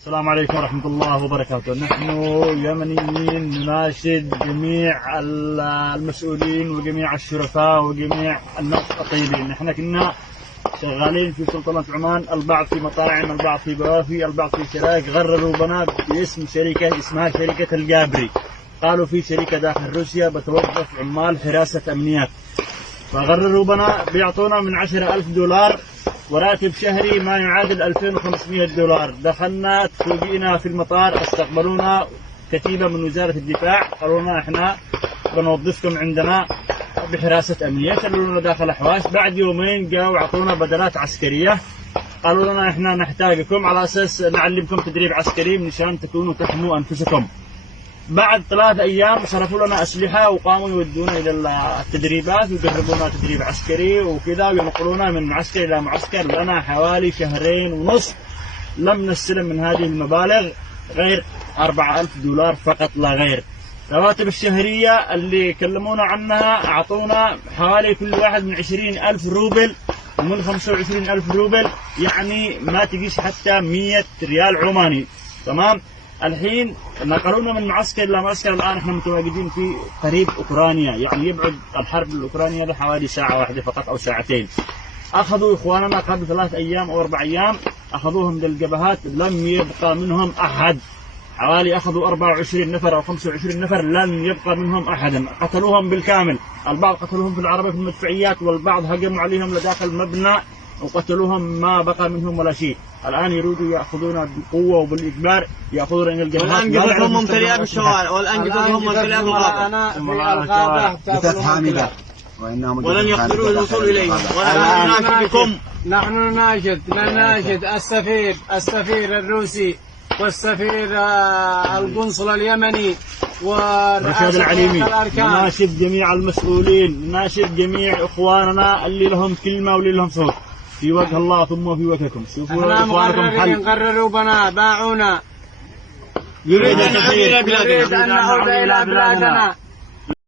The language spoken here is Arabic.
السلام عليكم ورحمة الله وبركاته. نحن يمنيين نناشد جميع المسؤولين وجميع الشرفاء وجميع الناس الطيبين. نحن كنا شغالين في سلطنة عمان، البعض في مطاعم، البعض في بوافي، البعض في شرائك. غرروا بنا باسم شركة اسمها شركة الجابري. قالوا في شركة داخل روسيا بتوظف عمال حراسة أمنيات، فغرروا بنا بيعطونا من 10,000 دولار وراتب شهري ما يعادل 2500 دولار. دخلنا تفوجئنا في المطار، استقبلونا كتيبة من وزارة الدفاع، قالوا لنا احنا بنوظفكم عندنا بحراسة أمنية، خلوا لنا داخل أحواش. بعد يومين جاوا وعطونا بدلات عسكرية، قالوا لنا احنا نحتاجكم على أساس نعلمكم تدريب عسكري مشان تكونوا تحموا أنفسكم. بعد 3 أيام صرفوا لنا أسلحة وقاموا يودونا إلى التدريبات ويدربونا تدريب عسكري وكذا، وينقلونا من معسكر إلى معسكر. لنا حوالي 2.5 شهر لم نستلم من هذه المبالغ غير 4,000 دولار فقط لا غير. رواتب الشهرية اللي كلمونا عنها أعطونا حوالي كل واحد من 20,000 روبل ومن 25,000 روبل، يعني ما تجيش حتى 100 ريال عماني. تمام. الحين نقلونا من معسكر إلى معسكر. الآن احنا متواجدين في قريب أوكرانيا، يعني يبعد الحرب الأوكرانية لحوالي ساعة واحدة فقط أو ساعتين. أخذوا إخواننا قبل 3 أيام أو 4 أيام، أخذوهم للجبهات، لم يبقى منهم أحد. حوالي أخذوا 24 نفر أو 25 نفر، لن يبقى منهم أحدا. قتلوهم بالكامل، البعض قتلوهم في العربية في المدفعيات، والبعض هجموا عليهم لداخل مبنى وقتلوهم، ما بقى منهم ولا شيء. الآن يريدوا يأخذونا بالقوة وبالإجبار، يأخذونا إلى الجبهات. والآن قبضهم ممتلئة بالشوارع، والآن قبضهم ممتلئة بالغابة حاملة، ولن يقدروا الوصول إليهم. نحن نناشد السفير الروسي والسفير القنصل اليمني ورشاد العليمي. نناشد جميع المسؤولين، نناشد جميع إخواننا اللي لهم كلمة واللي لهم صوت في وجه الله ثم في وجهكم. شوفوا إخوانكم حل. قرروا بنا، باعونا، يريد أن نعود إلى بلادنا.